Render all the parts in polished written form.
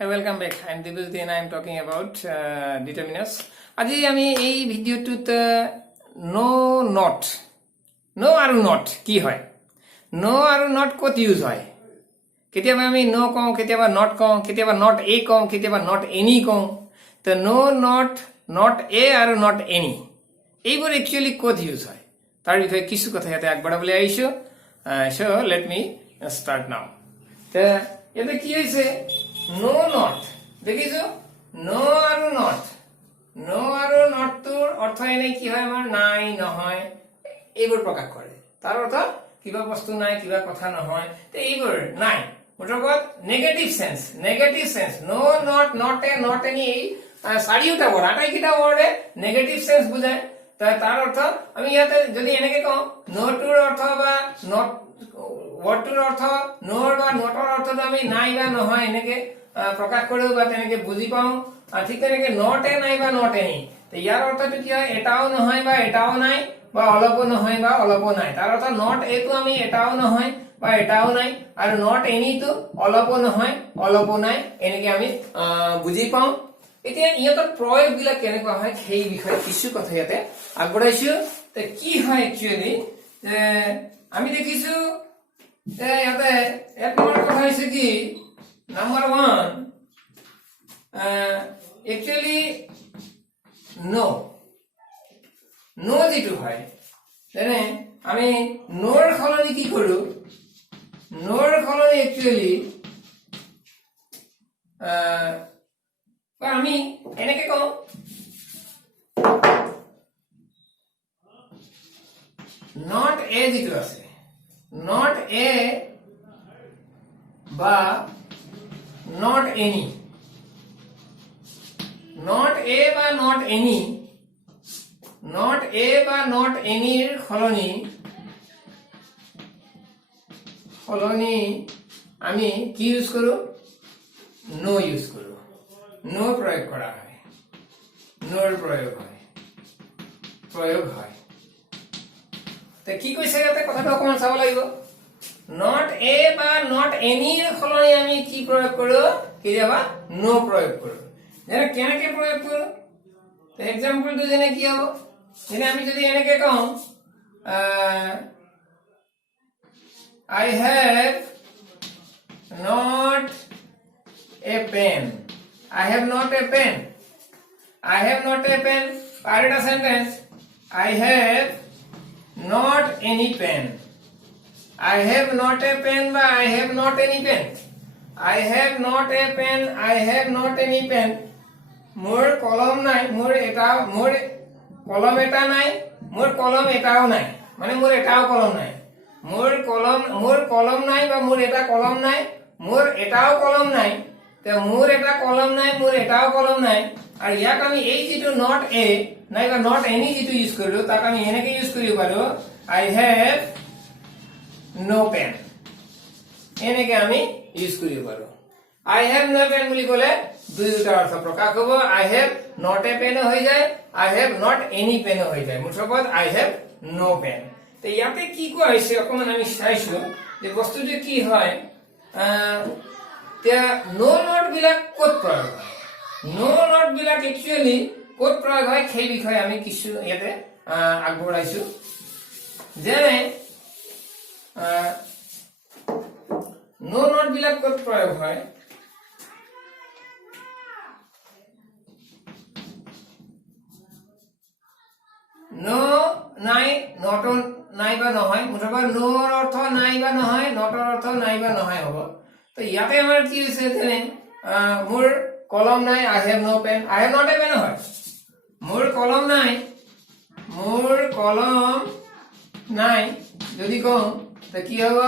Hey, welcome back. I'm Dibujdi and I'm talking about determiners. আজি আমি এই ভিডিওটোত নো not know আৰু নট কি হয় নো আৰু নট ক'ত ইউজ হয় কেতিয়াবা আমি নো কওঁ কেতিয়াবা নট কওঁ কেতিয়াবা নট এ কওঁ কেতিয়াবা নট এনি কওঁ তো নো নট এ আৰু নট এনি এইবোৰ একচুৱেলি ক'ত ইউজ হয় তাৰ বিষয়ে কিছু কথা ইয়াতে আগবঢ়াবলৈ আহিছোঁ সো লেট মি ষ্টাৰ্ট নাও তো ইয়াতে কি হৈছে নো নট দেখিছো নো আৰু নট নো আৰু নটটোৰ অৰ্থ এনে কি হয় আমাৰ নাই নহয় এইবোৰ প্ৰকাশ কৰে তাৰ অৰ্থ কিবা বস্তু নাই কিবা কথা নহয় তে এইবোৰ নাই মুঠত negative sense no not a not any এই চাৰিটা ৱৰ্ড আটাইকেইটা ৱৰ্ডে নেগেটিভ সেন্স বুজায় তাৰ অৰ্থ আমি ইয়াতে যদি এনেকে কওঁ নোটোৰ অৰ্থ বা নট ৱৰ্ডটোৰ অৰ্থ নোৰ বা নটৰ অৰ্থটো আমি নাই বা নহয় এনেকে প্ৰকাশ কৰো বা তেনেকে বুজি পাওঁ ঠিক তেনেকে নট এ নাই বা নট এনি তো ইয়াৰ অৰ্থটো কি হয় এটাও নহয় বা এটাও নাই বা অলপো নহয় বা অলপো নাই তাৰ অৰ্থ নট এটো আমি এটাও নহয় বা এটাও নাই আৰু নট এনিটো অলপো নহয় অলপো নাই এনেকে আমি বুজি পাওঁ এতিয়া ইহঁতৰ প্ৰয়োগবিলাক কেনেকুৱা হয় সেই বিষয়ে কিছু কথা ইয়াতে আগবঢ়াইছো তে কি হয় একচুৱেলি আমি দেখিছো ইয়াতে এক নম্বৰ কথা হৈছে কি নাম্বাৰ 1 actually no যেটো হয় যেনে আমি নোৰ সলনি কি কৰো নোৰ সলনি একচুৱেলি আমি এনেকে কওঁ নট এ যেটো আছে নট এ বা not any not a বা not any not a বা not any এর খলনি আমি কি ইউজ করব নো ইউজ করব নো প্রয়োগ করা হয় নোর প্রয়োগ হয় তে কি কইছে ইয়াতে কথাটো অকমান চাব লাগিব নট এ বা নট এনি এর খলনি আমি কি প্রয়োগ করব কেতিয়াবা নো প্রয়োগ করব যেনে কেনেকে প্রয়োগ করব তো एग्जांपल তো যেনে কি হবে যেনে আমি যদি এনেকে কওঁ I have not a pen I have not a pen আর এটা sentence I have not any pen I have not a pen বা I have not any pen I have not a pen I have not any pen মোর কলম নাই মোর কলম এটা নাই মোর কলম এটাও নাই মানে মোর এটাও কলম নাই মোর কলম নাই বা মোর এটা কলম নাই মোর এটাও কলম নাই তে মোর এটা কলম নাই মোর এটাও কলম নাই আর ইয়াক আমি এই যেটো নট এ নাই বা নট এনি যেটো ইউজ কৰিলো তাক আমি এনেকে ইউজ কৰিব পাৰো I have no pen এনেকে আমি ইউজ কৰিব পাৰো I have no pen বুলি ক'লে দুইটা অৰ্থ প্ৰকাশ হ'ব I have not a pen হৈ যায় I have not any pen হৈ যায় মুঠত I have no pen তে ইয়াতে কি কোৱা হৈছে অকমান আমি চাইছো যে বস্তুটো কি হয় তে নো নট বিলাক ক'ত প্ৰয়োগ হয় নো নট বিলাক একচুৱেলি ক'ত প্ৰয়োগ হয় সেই বিষয়ে আমি কিছু ইয়াতে আগবঢ়াইছো যেনে নো নট বিলাক ক'ত প্ৰয়োগ হয় নো নাই নট নাই বা নহয় মুঠবা নোৰ অৰ্থ নাই বা নহয় নটৰ অৰ্থ নাই বা নহয় হ'ব তো ইয়াতে আমাৰ কি হৈছে যেনে মোৰ কলম নাই I have no pen I have not a pen হয় মোৰ কলম নাই যদি কওঁ তো কি হ'ব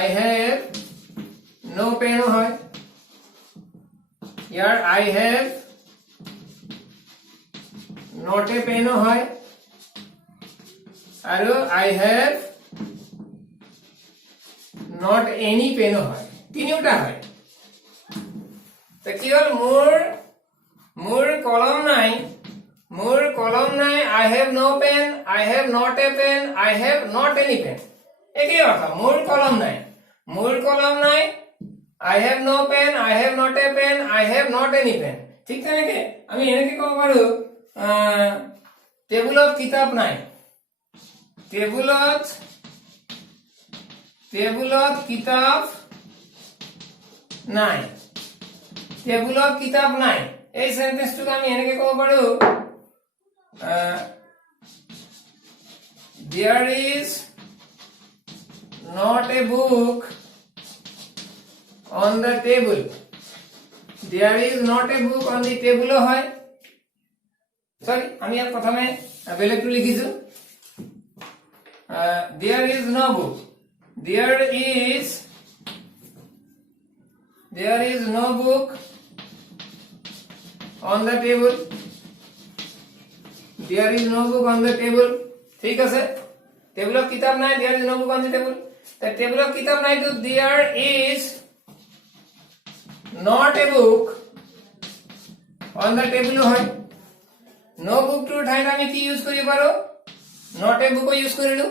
I have no pen হয় ইয়াৰ I have not a pen হয় আৰু I have not any pen হয় তিনিটা হয় তো কি হল মোৰ কলম নাই I have no pen I have not a pen I have not any pen একই কথা মোৰ কলম নাই I have no pen, I have not a pen, I have not any pen. ঠিক তেনেকে আমি এনেকে ক'ব পাৰো টেবুলত কিতাপ নাই, টেবুলত কিতাপ নাই, টেবুলত কিতাপ নাই। এই সেন্টেন্সটোক আমি এনেকে ক'ব পাৰো there is not a book on the table. There is not a book on the table হয়। সরি আমি আর প্রথমে বেলেগটো লিখিছো there is no book, there is no book on the table, there is no book on the table। ঠিক আছে, টেবুলত কিতাপ নাই, there is no book on the table। তা টেবুলত কিতাপ নাই তো there is not a book on the table হয়। no book to ঠাইত আমি কি ইউজ কৰিব পাৰো, not a book ইউজ কৰিলো।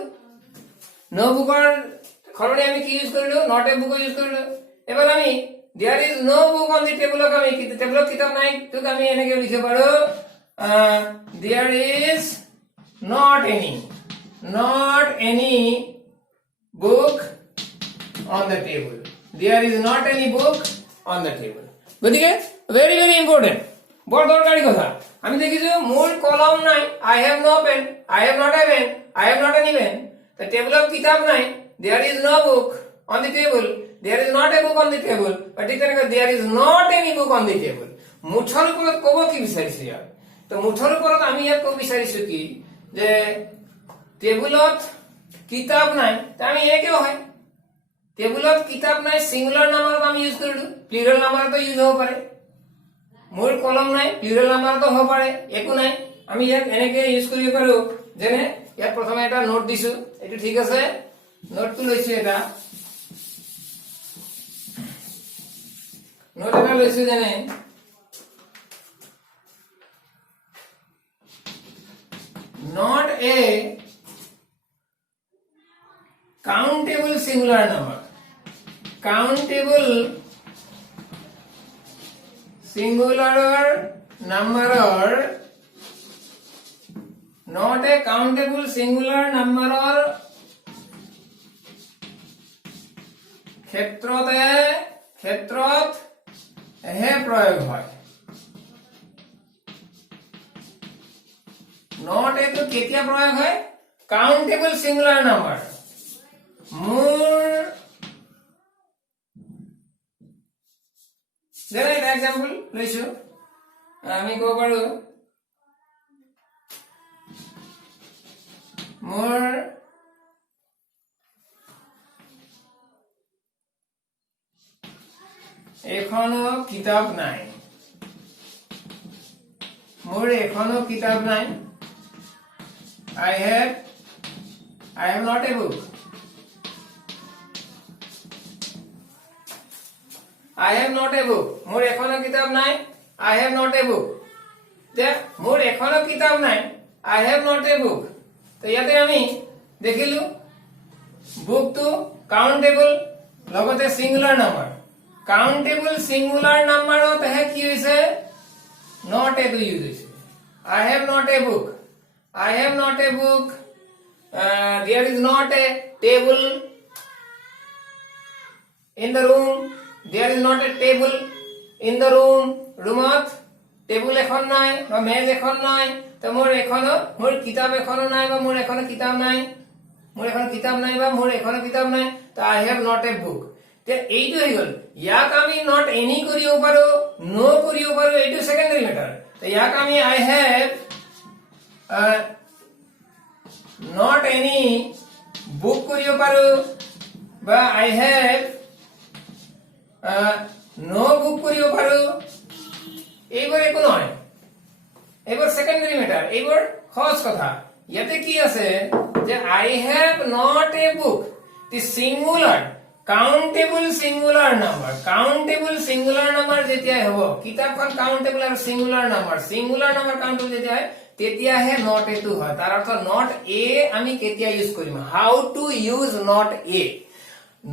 no book ৰ সলনি আমি কি ইউজ কৰিলো, not a book ইউজ কৰিলো। এবাৰ আমি there is no book on the table আমি টেবুলত কিতাপ নাই তোক আমি এনেকে লিখিব পাৰো there is not any book on the table, there is not any book on the table। গতিকে very very important, বড় দরকারি কথা। আমি দেখিছো মূল কলম নাই, I have no pen, I have not a pen, I have not any pen। তো টেবুলত কিতাপ নাই, there is no book on the table, there is not a book on the table। but ঠিক তেনেকৈ there is not any book on the table। মুঠৰ ওপৰত ক'ব কি বিচাৰিছো ইয়াত, তো মুঠৰ ওপৰত আমি ইয়াত ক'ব বিচাৰিছো কি যে টেবুলত কিতাপ নাই, তা আমি একেও হয় টেবুলত কিতাপ নাই সিঙ্গুলার নাম্বাৰত আমি ইউজ কৰিলো, প্লুৰাল নাম্বাৰতো ইউজ হ'ব পাৰে। মোৰ কলম নাই, প্লুৰাল নাম্বাৰতো হ'ব পাৰে, একো নাই। আমি ইয়াক এনেকে ইউজ কৰিব পাৰো যেনে ইয়াত প্ৰথমে এটা নোট দিছো, এটো ঠিক আছে, নোটটো লৈছো, এটা নোট এটা লৈছো যেনে not a countable singular number, countable singular number or not a countable singular number or ক্ষেত্ৰত হে প্ৰয়োগ হয়। not a তো কেতিয়া প্ৰয়োগ হয়, কাউন্টেবল সিঙ্গুলাৰ নাম্বাৰ। মোৰ যেনে এটা এক্সাম্পল লৈছো, আমি ক'ব পাৰো মোৰ এখনো কিতাপ নাই, মোৰ এখনো কিতাপ নাই। I have not a book, I have not a book। মোৰ এখনো কিতাপ নাই, I have not a book। যে মোৰ এখনো কিতাপ নাই, I have not a book। তো ইয়াতে আমি দেখিলো বুকটো কাউন্টেবল লগতে সিঙ্গুলার নাম্বার, কাউন্টেবল সিঙ্গুলার নাম্বাৰত হে কি হৈছে, not a তো ইউজ হৈছে। I have not a book, I have not a book, there is not a table in the room, there is not a table in the room। রুমত table এখন নাই বা মেজ এখন নাই, তো মোৰ কিতাপ এখনো নাই বা মোৰ এখনো কিতাপ নাই, মোৰ এখন কিতাপ নাই বা মোৰ এখনো কিতাপ নাই, তো I have not a book। তে এইটো হৈ গল। ইয়াক আমি not any কৰিব পাৰো, no কৰিব পাৰো, এইটো সেকেন্ডাৰি ম্যাটাৰ। তো ইয়াক আমি I have not any book কৰিব পাৰো বা I have no book কৰিব পাৰো, এইবোৰ একো নহয়, এইবোৰ সেকেন্ডাৰি ম্যাটাৰ, এইবোৰ সহজ কথা। ইয়াতে কি আছে যে I have not a book, the singular countable singular number, countable singular number যেতিয়া হ'ব, কিতাপখন কাউন্টেবল আৰু singular number কাউন্টেবল যেতিয়া হয় তেতিয়াহে not a টো হয়। তাৰ অৰ্থ not a আমি কেতিয়া ইউজ কৰিম, how to use not a।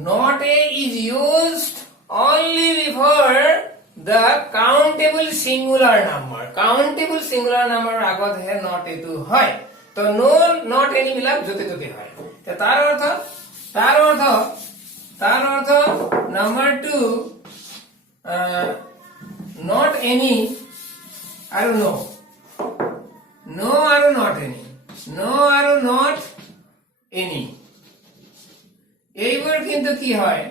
not a is used only before the countable singular number. Countable singular number আগত হে not এটো হয় তো no not any বিলাক যতে ততে হয় তো তার অর্থ নাম্বার 2 not any আৰু no আৰু not any no আৰু not any এইবার কিন্তু কি হয়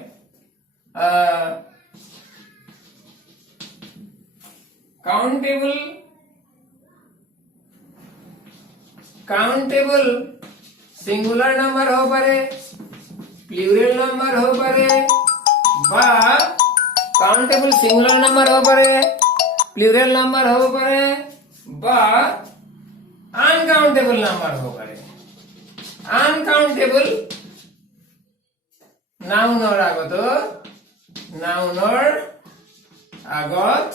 কাউন্টেবল সিঙ্গুলার নাম্বার হতে পারে প্লুরাল নাম্বার হতে পারে বা কাউন্টেবল সিঙ্গুলার নাম্বার হতে পারে প্লুরাল নাম্বার হতে পারে বা আনকাউন্টেবল নাম্বার হতে পারে আনকাউন্টেবল নাউনৰ আগত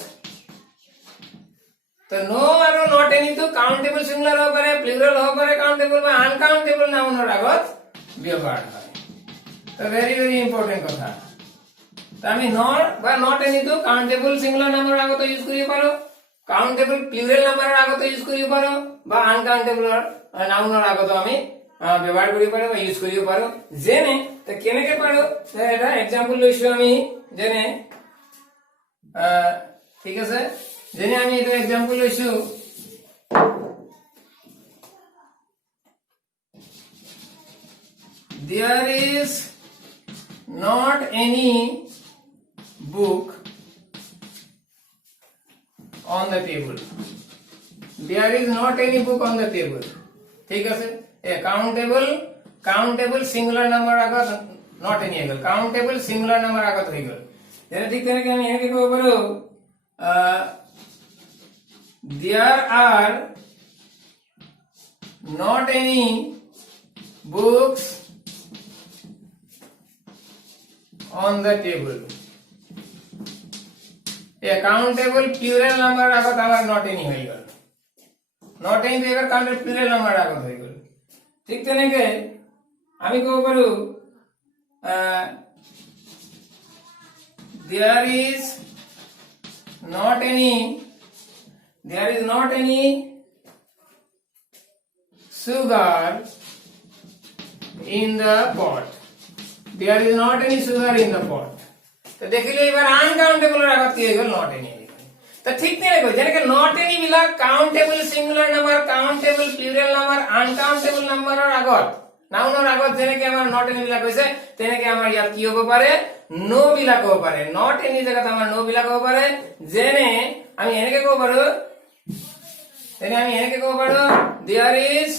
তো নো আৰু নট এনি তো কাউন্টেবল সিঙ্গুলাৰ হ'ব পাৰে প্লুৰাল হ'ব পাৰে কাউন্টেবল বা আনকাউন্টেবল নাউনৰ আগত ব্যৱহাৰ হয় তো ভেরি ভেরি ইম্পর্টেন্ট কথা তো আমি নট বা নট এনি তো কাউন্টেবল সিঙ্গুলার নাম্বাৰৰ আগত ইউজ কৰিব পাৰো কাউন্টেবল প্লুৰাল নাম্বাৰৰ আগত ইউজ কৰিব পাৰো বা আনকাউন্টেবল নাউনৰ আগত আমি ব্যবহাৰ কৰিব পাৰো বা ইউজ কৰিব পাৰো যেনে তো কেনেকে পাৰো এটা एग्जांपल লৈছো আমি যেনে ঠিক আছে যেনে আমি এটা एग्जांपल লৈছো there is not any book on the table there is not any book on the table ঠিক আছে কাউন্টেবল সিঙ্গুলার নাম্বার আগত নট এনি হয়ে গেল কাউন্টেবল সিঙ্গুলার নাম্বার আগত হয়ে গেল যেটা ঠিক তেনেকে আমি এনেকে কব পাৰো there are not any books on the table countable plural number আগত আবার নট এনি হয়ে গেল নট এনি তো এবার কাউন্টেবল প্লুরাল নাম্বার আগত হয়ে গেল ঠিক তেনেকে আমি কব পাৰো there is not any sugar in the pot there is not any sugar in the pot তো দেখিলে এবার আনকাউন্টেবল এর আগত কি হয়ে গেল নট এনি তো ঠিক নেই যেনেকে নট এনি বিলাক countable singular number countable plural number uncountable নাম্বাৰৰ আগত নাউনৰ আগত যেনেকে আমাৰ নট এনি বিলাক হৈছে তেনেকে আমাৰ ইয়াত কি হ'ব পাৰে নো বিলাক হ'ব পাৰে নট এনি জায়গাত আমাৰ নো বিলাক হ'ব পাৰে যেনে আমি এনেকে ক'ব পাৰো there is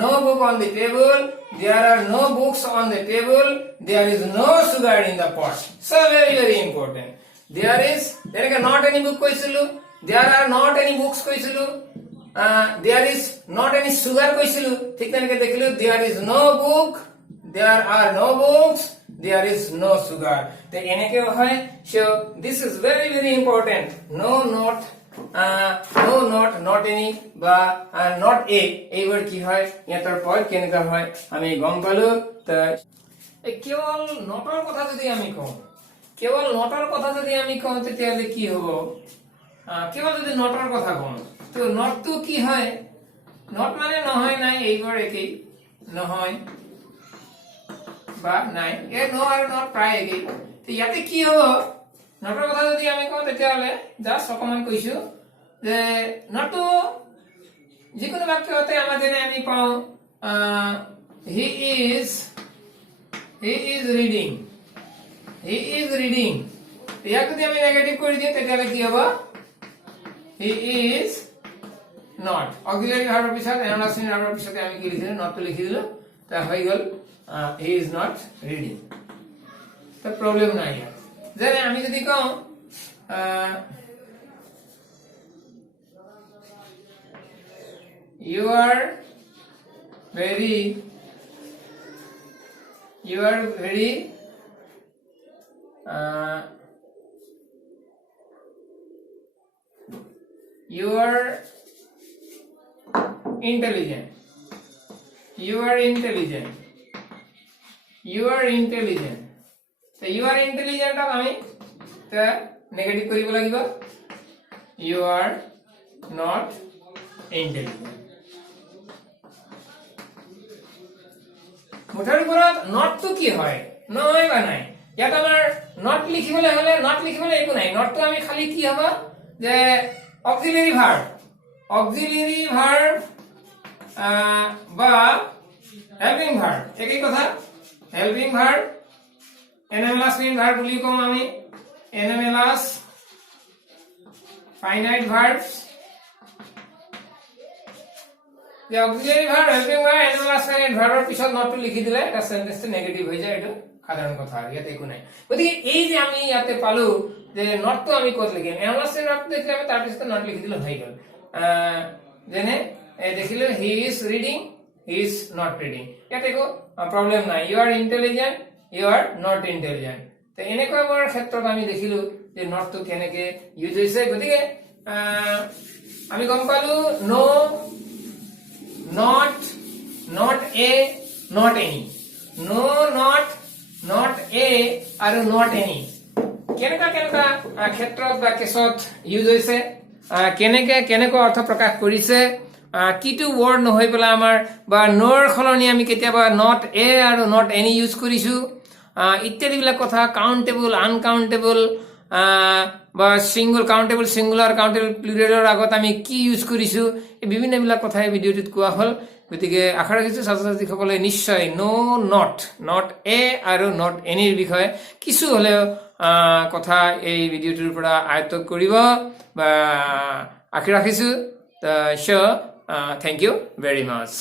no book on the table there are no books on the table there is no sugar in the pot so very very important there is যেনেকে not any book কৈছিলো there are not any books কৈছিলো there is not any sugar কৈছিলো ঠিক তেনেকে দেখিলো there is no book there are no books there is no sugar তো এনেকে হয় so this is very very important no not any বা not a এইবার কি হয় ইয়াৰ পৰ কেনেকা হয় আমি গম পালো তো কেৱল নটৰ কথা যদি আমি কওঁ তেতিয়াহলে কি হ'ব কেৱল যদি নটৰ কথা কওঁ তো নটটো কি হয় নট মানে নহয় নাই এইবার একেই নহয় বা নাই নো আৰু নট প্ৰায় একেই তো ইয়াতে কি হ'ব নটৰ কথা যদি আমি কওঁ তেতিয়াহলে জাস্ট অকমান কৈছো যে নটটো যিকোনো বাক্যতে আমাৰ যেনে আমি পাওঁ he is reading ইয়াক যদি আমি নেগেটিভ কৰি দিওঁ তেতিয়াহলে কি হ'ব he is not অক্সিলারি ভার্বের পিছত এনালাসিন ভার্বের পিছতে আমি কি লিখিলো নট লিখি দিলো তা হয়ে গেল he is not reading তো প্রবলেম নাই যেনে আমি যদি কওঁ you are very you are intelligent so you are intelligent আমি এটা নেগেটিভ কৰিব লাগিব ইউ আৰ নট ইন্টেলিজেন্ট মুঠৰ ওপৰত নটটো কি হয় নহয় বা নাই ইয়াত আমাৰ নট লিখিবলৈ হলে নট লিখিবলৈ একো নাই নটটো আমি খালি কি হ'ব যে অক্সিলাৰি ভাৰ্ব বা হেল্পিং ভার্ব একই কথা helping verb anomalous main verb বুলি কম আমি এনামেলাস ফাইনাইট ভার্বস যে auxiliary verb helping verb anomalous finite ভাৰ্বৰ পিছত নটটো লিখি দিলে এটা সেন্টেন্সটো নেগেটিভ হৈ যায় এটো সাধাৰণ কথা আৰু ইয়াত একো নাই গতিকে এই যে আমি ইয়াতে পালো যে নটটো আমি ক'ত লিখিম এনামেলাস ফাইনাইট ভাৰ্ব দেখিলে আমি তাৰ পিছত নট লিখি দিলে হৈ গ'ল যেনে দেখিলো he is reading he is not reading ইয়াত একো প্ৰবলেম নাই you are intelligent you are not intelligent তো এনেকৈ মোৰ ক্ষেত্ৰত আমি দেখিলো যে নটটো কেনেকৈ ইউজ হৈছে গতিকে আমি গম পালো no not a not any no not a আৰু not any কেনেকা ক্ষেত্ৰত বা কেছত ইউজ হৈছে কেনেকৈ অৰ্থ প্ৰকাশ কৰিছে কিটো ওয়াৰ্ড নহৈ পেলা আমাৰ বা নোৰ খলনি আমি কেতিয়াবা নট এ আৰু নট এনি ইউজ কৰিছো ইত্যাদি বিলাক কথা কাউন্টেবল আনকাউন্টেবল বা সিঙ্গল কাউন্টেবল সিঙ্গুলাৰ কাউন্টেবল প্লুৰালৰ আগত আমি কি ইউজ কৰিছো এই বিভিন্ন বিলাক কথা এই ভিডিওটোত কোৱা হল গতিকে আশা ৰাখিছো ছাত্ৰ-ছাত্ৰীসকলে নিশ্চয় নট এ আৰু নট এনিৰ বিষয়ে কিছু হলেও কথা এই ভিডিওটোৰ পৰা আয়ত্ত কৰিব বা আশা ৰাখিছো so thank you very much